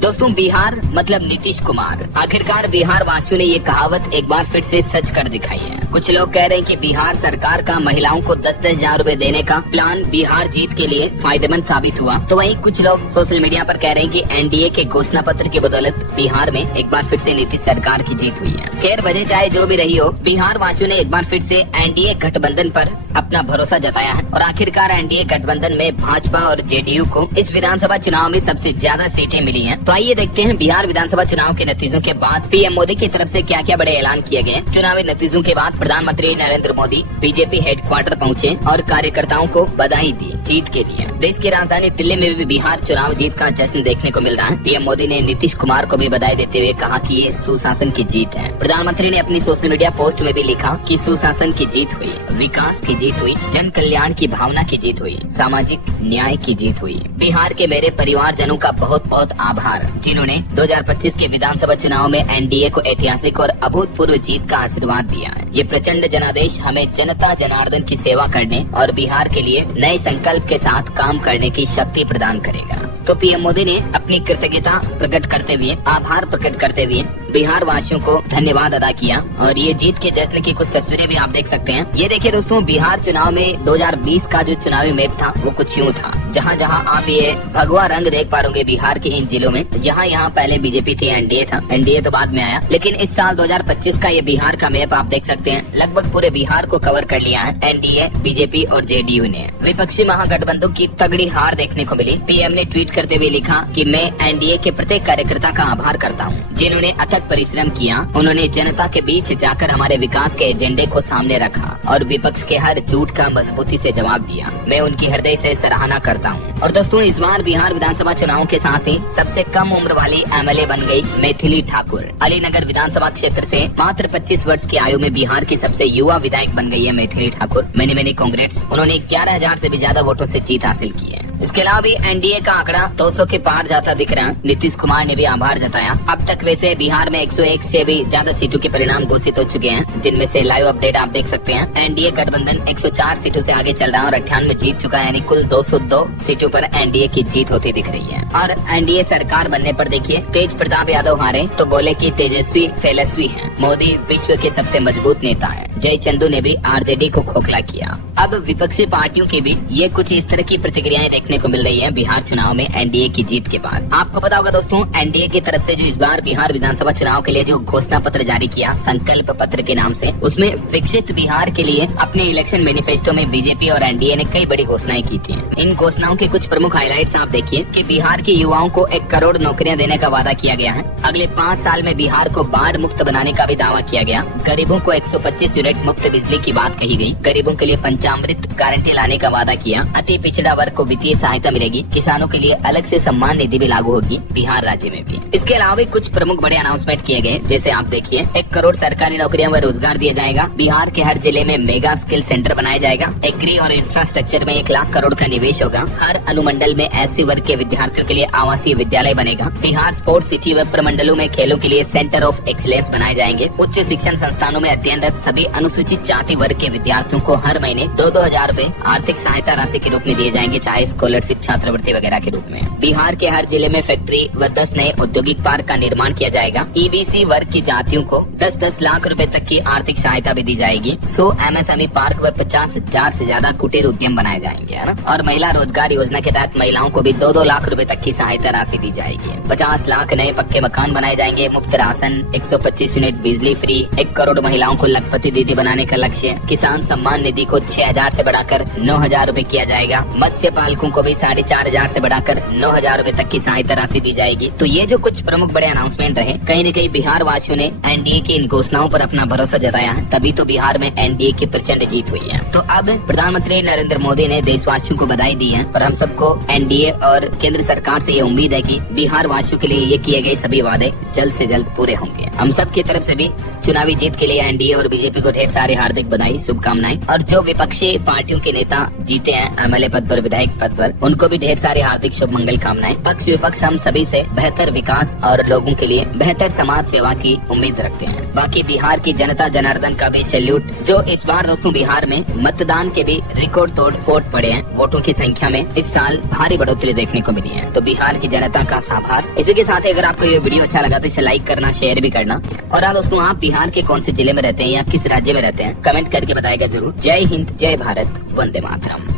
दोस्तों बिहार मतलब नीतीश कुमार। आखिरकार बिहार वासियों ने ये कहावत एक बार फिर से सच कर दिखाई है। कुछ लोग कह रहे हैं कि बिहार सरकार का महिलाओं को 10-10 हजार रूपए देने का प्लान बिहार जीत के लिए फायदेमंद साबित हुआ। तो वहीं कुछ लोग सोशल मीडिया पर कह रहे हैं कि एनडीए के घोषणा पत्र की बदौलत बिहार में एक बार फिर से नीतीश सरकार की जीत हुई है। खैर वजह चाहे जो भी रही हो, बिहार वासियों ने एक बार फिर से एनडीए गठबंधन पर अपना भरोसा जताया है और आखिरकार एनडीए गठबंधन में भाजपा और जेडीयू को इस विधानसभा चुनाव में सबसे ज्यादा सीटें मिली हैं। तो आइए देखते हैं बिहार विधानसभा चुनाव के नतीजों के बाद पीएम मोदी की तरफ से क्या क्या बड़े ऐलान किए गए। चुनावी नतीजों के बाद प्रधानमंत्री नरेंद्र मोदी बीजेपी हेडक्वार्टर पहुंचे और कार्यकर्ताओं को बधाई दी जीत के लिए। देश की राजधानी दिल्ली में भी बिहार चुनाव जीत का जश्न देखने को मिल रहा है। पीएम मोदी ने नीतीश कुमार को भी बधाई देते हुए कहा कि ये सुशासन की जीत है। प्रधानमंत्री ने अपनी सोशल मीडिया पोस्ट में भी लिखा कि सुशासन की जीत हुई, विकास की जीत हुई, जन कल्याण की भावना की जीत हुई, सामाजिक न्याय की जीत हुई। बिहार के मेरे परिवारजनों का बहुत बहुत आभार, जिन्होंने 2025 के विधानसभा चुनाव में एनडीए को ऐतिहासिक और अभूतपूर्व जीत का आशीर्वाद दिया है। ये प्रचंड जनादेश हमें जनता जनार्दन की सेवा करने और बिहार के लिए नए संकल्प के साथ काम करने की शक्ति प्रदान करेगा। तो पीएम मोदी ने अपनी कृतज्ञता प्रकट करते हुए, आभार प्रकट करते हुए बिहार वासियों को धन्यवाद अदा किया। और ये जीत के जश्न की कुछ तस्वीरें भी आप देख सकते हैं। ये देखिए दोस्तों, बिहार चुनाव में 2020 का जो चुनावी मैप था वो कुछ यूँ था। जहाँ जहाँ आप ये भगवा रंग देख पा रहे बिहार के इन जिलों में, यहाँ पहले बीजेपी थी, एनडीए था, एनडीए तो बाद में आया। लेकिन इस साल 2025 का ये बिहार का मैप आप देख सकते हैं, लगभग पूरे बिहार को कवर कर लिया है एनडीए, बीजेपी और जेडीयू ने। विपक्षी महागठबंधन की तगड़ी हार देखने को मिली। पीएम ने ट्वीट करते हुए लिखा कि मैं एनडीए के प्रत्येक कार्यकर्ता का आभार करता हूँ, जिन्होंने अथक परिश्रम किया। उन्होंने जनता के बीच जाकर हमारे विकास के एजेंडे को सामने रखा और विपक्ष के हर झूठ का मजबूती से जवाब दिया। मैं उनकी हृदय से सराहना करता हूँ। और दोस्तों, इस बार बिहार विधानसभा चुनाव के साथ ही सबसे कम उम्र वाली एमएलए बन गई मैथिली ठाकुर। अलीनगर विधानसभा क्षेत्र से मात्र 25 वर्ष की आयु में बिहार की सबसे युवा विधायक बन गई है मैथिली ठाकुर। मैनी कांग्रेस। उन्होंने 11,000 से भी ज्यादा वोटों से जीत हासिल की है। इसके अलावा भी एनडीए का आंकड़ा 200 के पार जाता दिख रहा है। नीतीश कुमार ने भी आभार जताया। अब तक वैसे बिहार में 101 से भी ज्यादा सीटों के परिणाम घोषित हो चुके हैं, जिनमें से लाइव अपडेट आप देख सकते हैं। एनडीए गठबंधन 104 सीटों से आगे चल रहा है और 98 जीत चुका है, यानी कुल 202 सीटों पर एनडीए की जीत होती दिख रही है। और एनडीए सरकार बनने पर देखिए, तेज प्रताप यादव हारे तो बोले कि तेजस्वी फेलस्वी हैं। मोदी विश्व के सबसे मजबूत नेता है। जय चंदू ने भी आरजेडी को खोखला किया। अब विपक्षी पार्टियों की भी ये कुछ इस तरह की प्रतिक्रियाएं देखने को मिल रही है बिहार चुनाव में एनडीए की जीत के बाद। आपको पता होगा दोस्तों, एनडीए की तरफ से जो इस बार बिहार विधानसभा चुनाव के लिए जो घोषणा पत्र जारी किया संकल्प पत्र के नाम से, उसमें विकसित बिहार के लिए अपने इलेक्शन मैनिफेस्टो में बीजेपी और एनडीए ने कई बड़ी घोषणाएं की थी। इन घोषणाओं के कुछ प्रमुख हाईलाइट्स आप देखिए कि बिहार के युवाओं को 1 करोड़ नौकरियां देने का वादा किया गया है। अगले 5 साल में बिहार को बाढ़ मुक्त बनाने का भी दावा किया गया। गरीबों को 125 यूनिट मुफ्त बिजली की बात कही गई। गरीबों के लिए पंचामृत गारंटी लाने का वादा किया। अति पिछड़ा वर्ग को वित्तीय सहायता मिलेगी। किसानों के लिए अलग से सम्मान निधि भी लागू होगी बिहार राज्य में भी। इसके अलावा भी कुछ प्रमुख बड़े अनाउंसमेंट किए गए, जैसे आप देखिए 1 करोड़ सरकारी नौकरियां व रोजगार दिया जाएगा। बिहार के हर जिले में मेगा स्किल सेंटर बनाया जाएगा। एग्री और इंफ्रास्ट्रक्चर में 1 लाख करोड़ का निवेश होगा। हर अनुमंडल में एससी वर्ग के विद्यार्थियों के लिए आवासीय विद्यालय बनेगा। बिहार स्पोर्ट्स सिटी व प्रमंडलों में खेलों के लिए सेंटर ऑफ एक्सीलेंस बनाए जाएंगे। उच्च शिक्षण संस्थानों में अध्ययनरत सभी अनुसूचित जाति वर्ग के विद्यार्थियों को हर महीने 2-2 हजार रूपए आर्थिक सहायता राशि के रूप में दिए जाएंगे, चाहे स्कॉलरशिप, छात्रवृत्ति वगैरह के रूप में। बिहार के हर जिले में फैक्ट्री व 10 नए औद्योगिक पार्क का निर्माण किया जाएगा। ईबीसी वर्ग की जातियों को 10-10 लाख रुपए तक की आर्थिक सहायता भी दी जाएगी। 100 एमएसएमई पार्क व 50,000 से ज्यादा कुटीर उद्यम बनाए जाएंगे, है ना। और महिला रोजगार योजना के तहत महिलाओं को भी 2-2 लाख रुपए तक की सहायता राशि दी जाएगी। 50 लाख नए पक्के मकान बनाए जाएंगे। मुफ्त राशन, 125 यूनिट बिजली फ्री, 1 करोड़ महिलाओं को लखपति दीदी बनाने का लक्ष्य। किसान सम्मान निधि को 6,000 से बढ़ाकर 9,000 रूपए किया जाएगा। मत्स्य पालकों को भी 4,500 से बढ़ाकर 9,000 रूपए तक की सहायता राशि दी जाएगी। तो ये जो कुछ प्रमुख बड़े अनाउंसमेंट रहे, कहीं न कहीं बिहार वासियों ने एनडीए की इन घोषणाओं पर अपना भरोसा जताया है, तभी तो बिहार में एनडीए की प्रचंड जीत हुई है। तो अब प्रधानमंत्री नरेंद्र मोदी ने देशवासियों को बधाई दी है और हम सबको एनडीए और केंद्र सरकार से ये उम्मीद है कि बिहार वासियों के लिए ये किए गए सभी वादे जल्द से जल्द पूरे होंगे। हम सब की तरफ से भी चुनावी जीत के लिए एनडीए और बीजेपी को ढेर सारी हार्दिक बधाई, शुभकामनाएं। और जो विपक्षी पार्टियों के नेता जीते हैं एमएलए पद पर, विधायक पद पर, उनको भी ढेर सारी हार्दिक शुभ मंगल कामनाएं। पक्ष विपक्ष हम सभी से बेहतर विकास और लोगों के लिए बेहतर समाज सेवा की उम्मीद रखते हैं। बाकी बिहार की जनता जनार्दन का भी सैल्यूट, जो इस बार दोस्तों बिहार में मतदान के भी रिकॉर्ड तोड़ वोट पड़े हैं। वोटों की संख्या में इस साल भारी बढ़ोतरी देखने को मिली है, तो बिहार की जनता का आभार। इसी के साथ अगर आपको ये वीडियो अच्छा लगा तो इसे लाइक करना, शेयर भी करना। और दोस्तों आप बिहार के कौन से जिले में रहते हैं या किस राज्य में रहते हैं, कमेंट करके बताएगा जरूर। जय हिंद, जय भारत, वंदे मातरम।